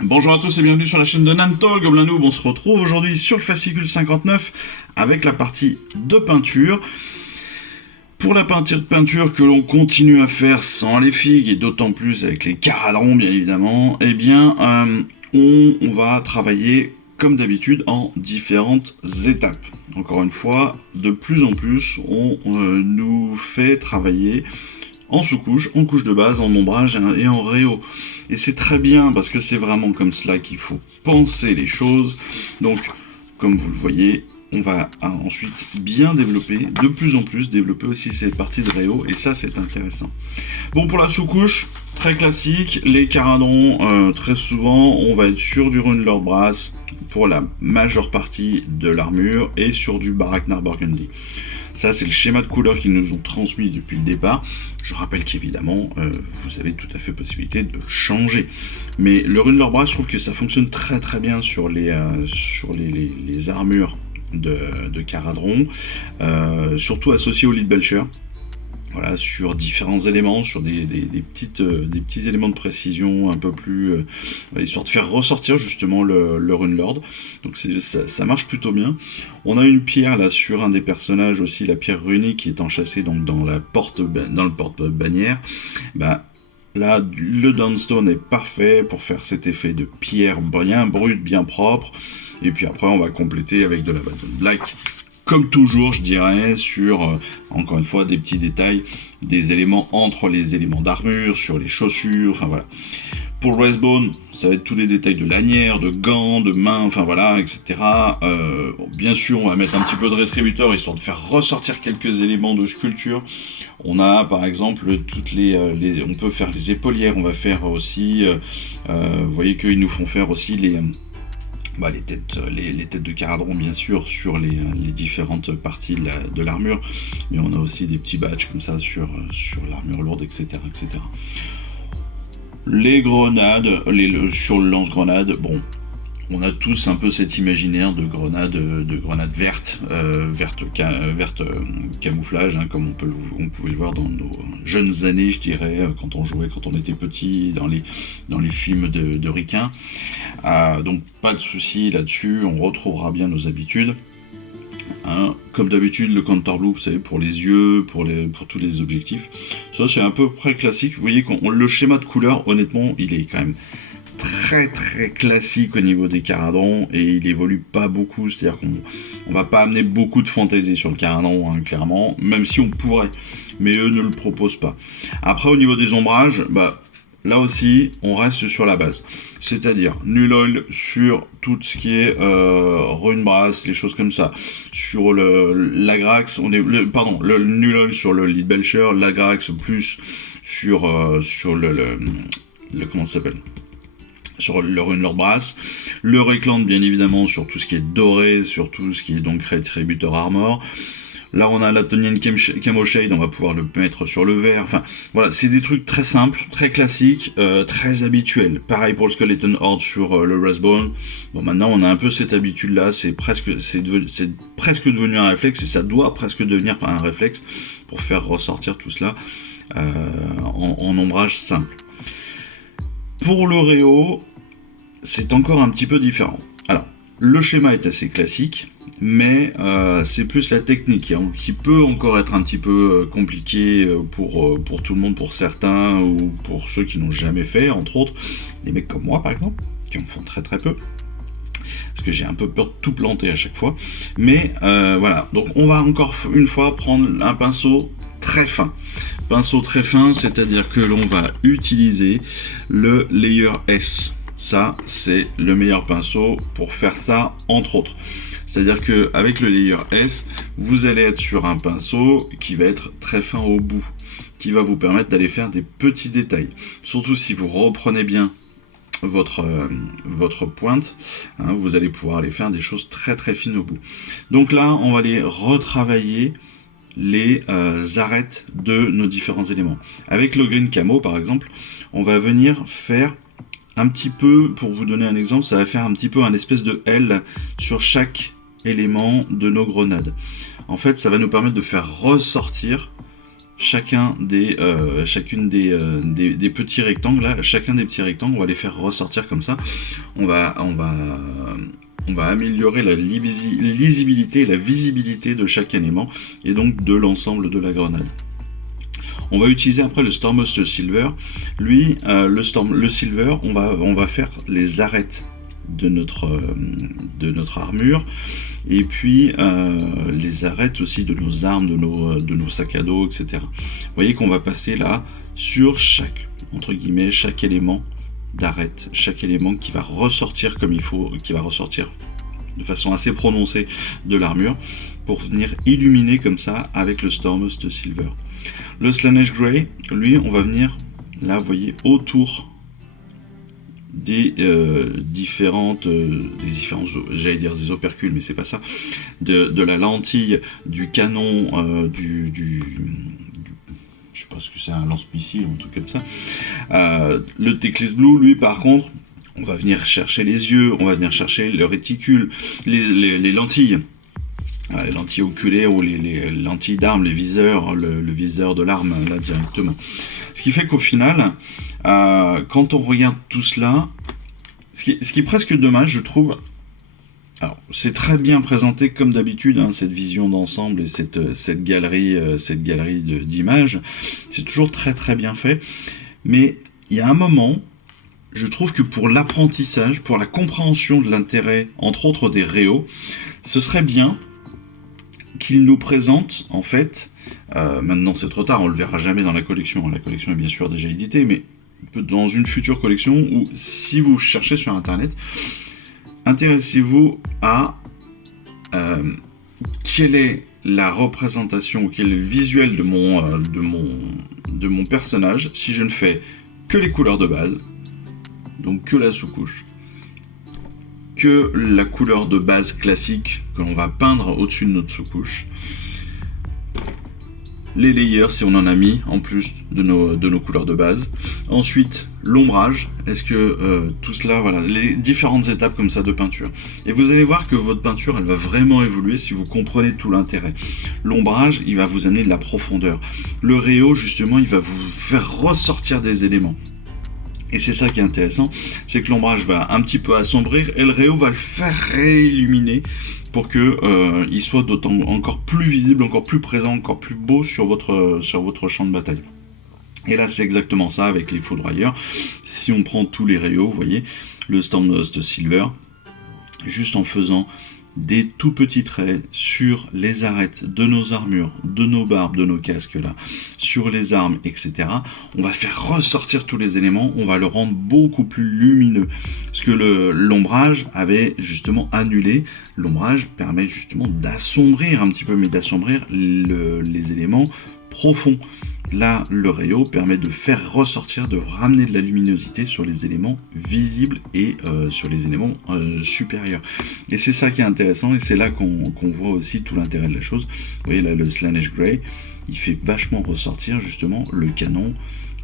Bonjour à tous et bienvenue sur la chaîne de Nantol Gobelin Noob. On se retrouve aujourd'hui sur le fascicule 59 avec la partie de peinture. Pour la peinture que l'on continue à faire sans les figues et d'autant plus avec les caradrons bien évidemment, eh bien on va travailler comme d'habitude en différentes étapes. Encore une fois, de plus en plus on nous fait travailler en sous-couche, en couche de base, en ombrage et en réo. Et c'est très bien parce que c'est vraiment comme cela qu'il faut penser les choses. Donc, comme vous le voyez, on va ensuite bien développer, de plus en plus développer aussi cette partie de réo, et ça c'est intéressant. Bon, pour la sous-couche, très classique, les caradrons, très souvent on va être sur du Rune Lord Brass pour la majeure partie de l'armure et sur du Baraknar Burgundy. Ça, c'est le schéma de couleur qu'ils nous ont transmis depuis le départ. Je rappelle qu'évidemment, vous avez tout à fait possibilité de changer. Mais le Rune Lord Brass, je trouve que ça fonctionne très très bien sur les armures de Caradron, surtout associées au Lead Belcher. Voilà, sur différents éléments, sur des petits éléments de précision un peu plus, histoire de faire ressortir justement le Rune Lord. Donc ça marche plutôt bien. On a une pierre là sur un des personnages aussi, la pierre runique qui est enchâssée donc dans le porte-bannière. Bah, là, le Downstone est parfait pour faire cet effet de pierre bien brute, bien propre. Et puis après, on va compléter avec de la Baton Black. Comme toujours, je dirais, sur, encore une fois, des petits détails, des éléments entre les éléments d'armure, sur les chaussures, enfin voilà. Pour le Wrestbone, ça va être tous les détails de lanières, de gants, de mains, enfin voilà, etc. Bien sûr, on va mettre un petit peu de rétributeur, histoire de faire ressortir quelques éléments de sculpture. On a, par exemple, on peut faire les épaulières, on va faire aussi, vous voyez qu'ils nous font faire aussi les têtes de Caradron bien sûr sur les différentes parties de l'armure, mais on a aussi des petits badges comme ça sur l'armure lourde, etc., etc. Les grenades, sur le lance-grenade, bon, on a tous un peu cet imaginaire de grenades vertes, camouflage, hein, comme on pouvait le voir dans nos jeunes années, je dirais, quand on était petit, dans les films de ricains. Donc pas de souci là-dessus, on retrouvera bien nos habitudes. Hein, comme d'habitude, le counter blue, vous savez, pour les yeux, pour tous les objectifs. Ça, c'est à peu près classique. Vous voyez, le schéma de couleur, honnêtement, il est quand même très très classique au niveau des caradrons et il évolue pas beaucoup, c'est-à-dire qu'on va pas amener beaucoup de fantaisie sur le caradron, hein, clairement, même si on pourrait, mais eux ne le proposent pas. Après, au niveau des ombrages, là aussi, on reste sur la base. C'est-à-dire, nul oil sur tout ce qui est rune brass, les choses comme ça. Sur l'Agrax, le nul oil sur le Lead Belcher, l'Agrax plus sur le comment ça s'appelle, sur le Rune Lord Brass, le Recland bien évidemment sur tout ce qui est doré, sur tout ce qui est donc Rétributeur Armor. Là on a l'Atonian Camo Shade, on va pouvoir le mettre sur le vert, enfin voilà, c'est des trucs très simples, très classiques, très habituels. Pareil pour le Skeleton Horde sur le Wrestbone. Bon, maintenant on a un peu cette habitude là, c'est presque devenu un réflexe, et ça doit presque devenir un réflexe pour faire ressortir tout cela en ombrage simple. Pour le réo, c'est encore un petit peu différent. Alors, le schéma est assez classique, mais c'est plus la technique qui peut encore être un petit peu compliquée pour tout le monde, pour certains, ou pour ceux qui n'ont jamais fait, entre autres, des mecs comme moi par exemple, qui en font très très peu, parce que j'ai un peu peur de tout planter à chaque fois. Mais voilà, donc on va encore une fois prendre un pinceau très fin. Pinceau très fin, c'est-à-dire que l'on va utiliser le Layer S. Ça, c'est le meilleur pinceau pour faire ça, entre autres. C'est-à-dire qu'avec le Layer S, vous allez être sur un pinceau qui va être très fin au bout, qui va vous permettre d'aller faire des petits détails. Surtout si vous reprenez bien votre pointe, hein, vous allez pouvoir aller faire des choses très très fines au bout. Donc là, on va aller retravailler les arêtes de nos différents éléments. Avec le Green Camo par exemple, on va venir faire un petit peu, pour vous donner un exemple, ça va faire un petit peu un espèce de L sur chaque élément de nos grenades. En fait, ça va nous permettre de faire ressortir des petits rectangles là, chacun des petits rectangles, on va les faire ressortir comme ça. On va améliorer la lisibilité et la visibilité de chaque élément et donc de l'ensemble de la grenade. On va utiliser après le Stormhost Silver. Lui, le Silver, on va faire les arêtes de notre armure et puis les arêtes aussi de nos armes, de nos sacs à dos, etc. Vous voyez qu'on va passer là sur chaque élément d'arête, chaque élément qui va ressortir comme il faut, qui va ressortir de façon assez prononcée de l'armure pour venir illuminer comme ça avec le Stormhost Silver. Le Slaanesh Grey, lui, on va venir là, vous voyez, autour des différents, j'allais dire des opercules, mais c'est pas ça, de la lentille, du canon, je sais pas ce que c'est, un lance-missile ou un truc comme ça. Le Teclis Blue, lui, par contre, on va venir chercher les yeux, on va venir chercher le réticule, les lentilles. Les lentilles oculaires ou les lentilles d'armes, les viseurs, le viseur de l'arme là directement. Ce qui fait qu'au final, quand on regarde tout cela, ce qui est presque dommage, je trouve. Alors, c'est très bien présenté comme d'habitude, hein, cette vision d'ensemble et cette galerie d'images. C'est toujours très très bien fait. Mais il y a un moment, je trouve que pour l'apprentissage, pour la compréhension de l'intérêt, entre autres des réaux, ce serait bien qu'il nous présente, en fait, maintenant c'est trop tard, on le verra jamais dans la collection est bien sûr déjà éditée, mais dans une future collection, ou si vous cherchez sur internet, intéressez-vous à quelle est la représentation, quel est le visuel de mon personnage, si je ne fais que les couleurs de base, donc que la sous-couche, que la couleur de base classique que l'on va peindre au-dessus de notre sous-couche, les layers si on en a mis en plus de nos couleurs de base, ensuite l'ombrage, est-ce que tout cela, voilà, les différentes étapes comme ça de peinture. Et vous allez voir que votre peinture, elle va vraiment évoluer si vous comprenez tout l'intérêt. L'ombrage, il va vous amener de la profondeur. Le réau, justement, il va vous faire ressortir des éléments. Et c'est ça qui est intéressant, c'est que l'ombrage va un petit peu assombrir et le réau va le faire réilluminer pour que il soit d'autant encore plus visible, encore plus présent, encore plus beau sur votre champ de bataille. Et là c'est exactement ça avec les foudroyeurs. Si on prend tous les réaux, vous voyez, le Stormhost Silver, juste en faisant des tout petits traits sur les arêtes de nos armures, de nos barbes, de nos casques là, sur les armes, etc. On va faire ressortir tous les éléments, on va le rendre beaucoup plus lumineux. Ce que l'ombrage avait justement annulé. L'ombrage permet justement d'assombrir un petit peu, mais d'assombrir les éléments profonds. Là, le réau permet de faire ressortir, de ramener de la luminosité sur les éléments visibles et sur les éléments supérieurs. Et c'est ça qui est intéressant, et c'est là qu'on voit aussi tout l'intérêt de la chose. Vous voyez là, le Slaanesh Grey, il fait vachement ressortir justement le canon,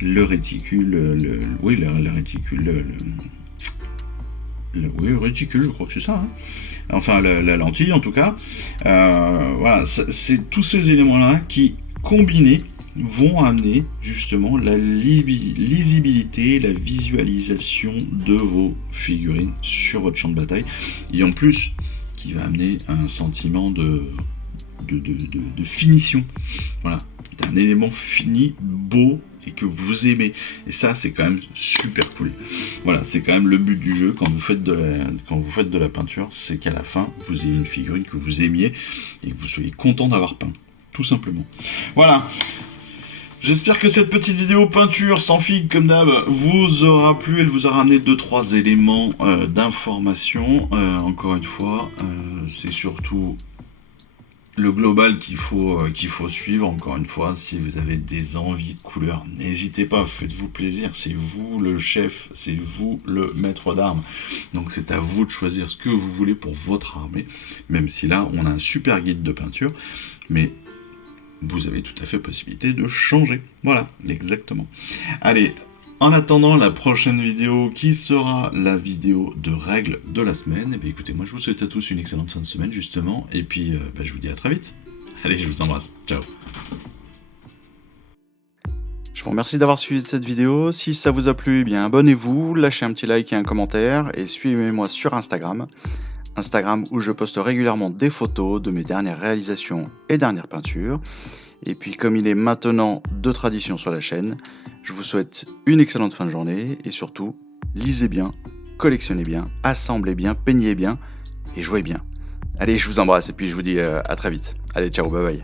le réticule, le réticule, le réticule, je crois que c'est ça. Hein. Enfin, la lentille en tout cas. Voilà, c'est tous ces éléments-là qui, combinés, vont amener justement la lisibilité, la visualisation de vos figurines sur votre champ de bataille, et en plus qui va amener un sentiment de finition, voilà, d'un élément fini, beau et que vous aimez, et ça c'est quand même super cool. Voilà, c'est quand même le but du jeu quand vous faites de la peinture, c'est qu'à la fin vous ayez une figurine que vous aimiez et que vous soyez content d'avoir peint, tout simplement. Voilà. J'espère que cette petite vidéo peinture sans figue comme d'hab vous aura plu, elle vous aura amené 2-3 éléments d'information. Encore une fois, c'est surtout le global qu'il faut suivre. Encore une fois, si vous avez des envies de couleurs, n'hésitez pas, faites-vous plaisir, c'est vous le chef, c'est vous le maître d'armes. Donc c'est à vous de choisir ce que vous voulez pour votre armée, même si là on a un super guide de peinture, mais vous avez tout à fait possibilité de changer. Voilà, exactement. Allez, en attendant la prochaine vidéo, qui sera la vidéo de règles de la semaine, et bien écoutez, moi je vous souhaite à tous une excellente fin de semaine, justement, et puis je vous dis à très vite. Allez, je vous embrasse. Ciao. Je vous remercie d'avoir suivi cette vidéo. Si ça vous a plu, eh bien abonnez-vous, lâchez un petit like et un commentaire et suivez-moi sur Instagram. Instagram où je poste régulièrement des photos de mes dernières réalisations et dernières peintures. Et puis comme il est maintenant de tradition sur la chaîne, je vous souhaite une excellente fin de journée et surtout, lisez bien, collectionnez bien, assemblez bien, peignez bien et jouez bien. Allez, je vous embrasse et puis je vous dis à très vite. Allez, ciao, bye bye.